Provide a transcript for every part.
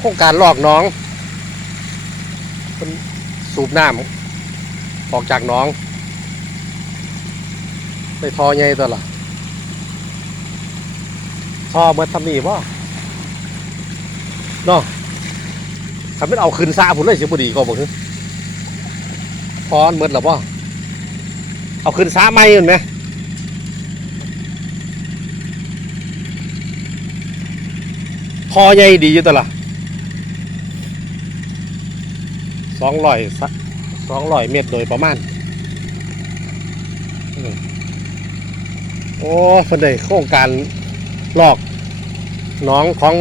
โครงการลอกน้องเป็นสูบน้ำออกจากน้อง ไปทอใหญ่ตัวละทอเมื่อทำนี่ป่ะเนาะทำเป็นเอาขึ้นซาผมเลยสิบุดีก็บอกคือพอนเมื่อหรอป่ะเอาขึ้นซาไม่เห็นไหมทอใหญ่ดีอยู่ตัวละ สองร้อยสักสองร้อยเมตรโดยประมาณ โอ้เพิ่นได้โครงการลอกน้องของ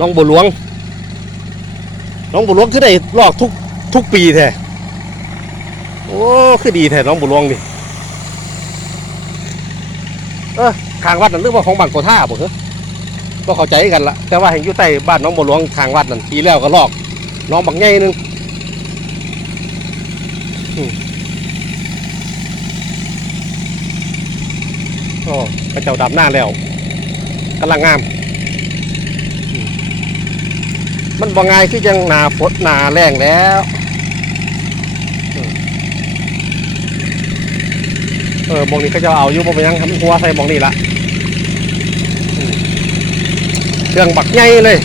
น้องบัวหลวง น้องบัวหลวงคือได้ลอกทุกทุกปีแท้โอ้คือดีแท้น้องบัวหลวงนี่เออข้างวัดนั่นหรือว่าของบางโกท่าบ่เหรอก็เข้าใจกันละแต่ว่าเห็นอยู่ใต้บ้านน้องบัวหลวงข้างวัดนั่นปีแล้วก็ลอก น้องบางใหญ่หนึง โอ้กระเจ้าดำหน้าแล้วกำลังงาม มันบ่ง่ายคือยังหนาฝนหนาแรงแล้วเออหมองนี้ก็จะเอาอยู่บ่เป็นหยังทำหัวใส่หมองนี้ละเครื่องบักใหญ่เลย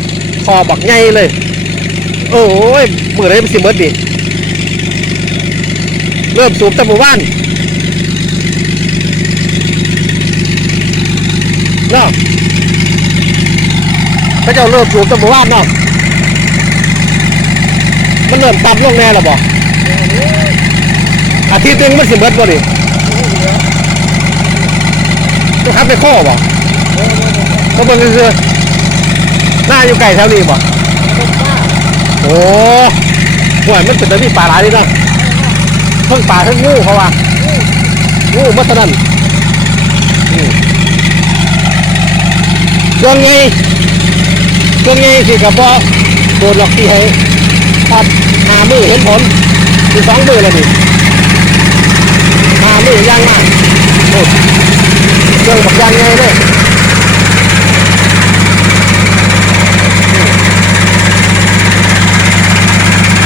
คอบักใหญ่เลย โอ้ยมือไรมันสิเมดดิ เริ่มสูบต่หมู่บ้านเนาะพระเจ้าเริ่มปลูกตะบว่านเนาะมันเริ่มต่ำลงแน่แล้วบ่อาทิตย์หนึงมันสิเบิดบ่ดิต้องขับไปข้อบ่ก็เบิ่งคือหน้าอยู่ไกลแถวนี้บ่โอ้ห่วยมันเป็นแต่มีปลาหลายเลยเนาะ พิ่งปลาเพิ่งงูเขาว่างูมัสนั่นเครื่องไงเครื่องไงสิกับบ่โดนหลอกที่ให้ถ้าหามือเห็นผลคือสองมือเลยนี่หามือย่างมากโอ้ยเครื่องบอกยางไงเลย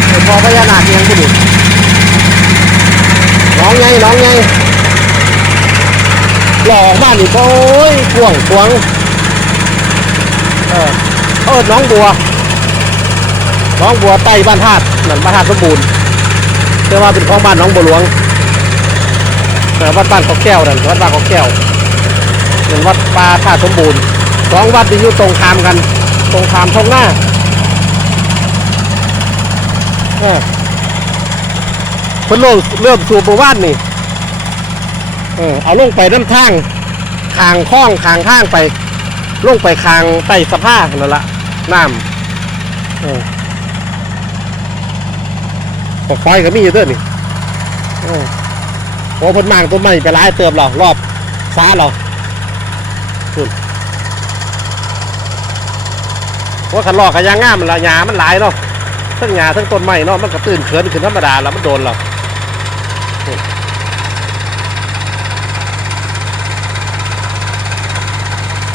ไอ้พอพญานาคยังกูดิ น้องไงหลอกบ้านนี่โอ้ยกวงกวงเออเขาเอิดน้องบัว น้องบัวไต้บ้านธาตุนั่นบ้านธาตุสมบูรณ์แต่ว่าเป็นของบ้านน้องบัวหลวงแต่วัดบ้านเขาแก้วนั่นวัดบ้านเขาแก้วนั่นวัดป่าธาตุสมบูรณ์สองวัดที่อยู่ตรงข้ามกัน ตรงข้ามท้องหน้าเออ เพิ่นเริ่มเริ่มสูบหมู่บ้านนี่เออเอาลงไปน้ำทางคางคล้องคางทางไป ลงไปคางใต้สะพานนั่นละน้ำเออปอกไฟก็มีอยู่ด้วยนี่เออโอ้พ่นมางต้นไม้ไปร้ายเติมเรารอบฟ้าเราคุณว่าขันลอกกันยางง่ามมันละหญ้ามันหลายเนาะทั้งหญ้าทั้งต้นไม้เนาะมันก็ตื่นเขินขึ้นธรรมดาแล้วมันโดนเรา คุณ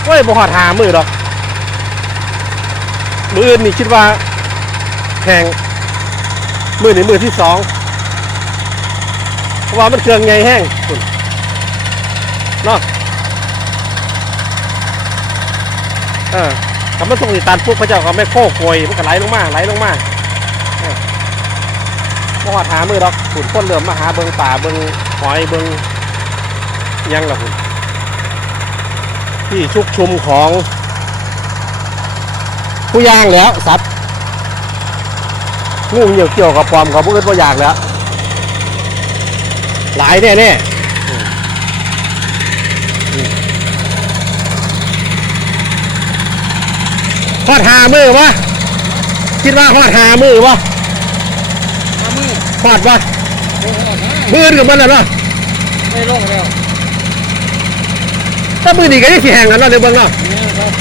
เฮ้ยบ่หอดหามือดอกมืออื่นนี่คิดว่าแข่งมือนี่มือที่สองเพราะว่ามันเครื่องใหญ่แห้งคุณเนาะเออคำมันส่งติดตันปุ๊บพระเจ้าก็ไม่โค้โกยมันก็ไหลลงมาไหลลงมา บ่หอดหามือดอกคุณคนเริ่มมาหาเบิงป่าเบิงหอยเบิงยังละคุณที่ชุกชุมของ ผู้ย่างแล้วสัตว์งูเหยี่ยวเกี่ยวกับปลอมเขาพวกนี้ตัวอย่างแล้ว หลายแน่แน่อืมอืมฮอดหามือวะคิดว่าฮอดหามือวะ มือฮอดวะโอ้โหนะมืออื่นกับมันแล้วเนาะไม่ลงแล้วถ้ามือนี่ก็ยังสีแหงกันเนาะในเบื้องเนาะนี่ครับ